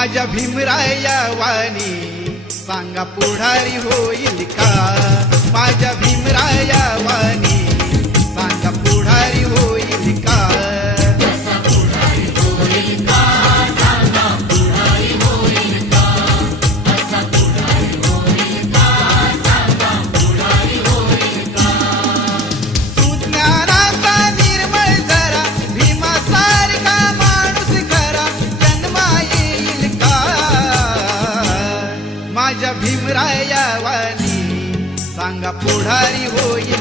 माझ्या भीमराया वाणी सांगा पुढारी होईल का? माझ्या भीमराया वाणी सांगा पुढारी होईल का? सुज्ञानाचा निर्मळ जरा भीमासारखा माणूस खरा जन्मा येईल का? माझ्या भीमराया वाणी सांगा पुढारी होईल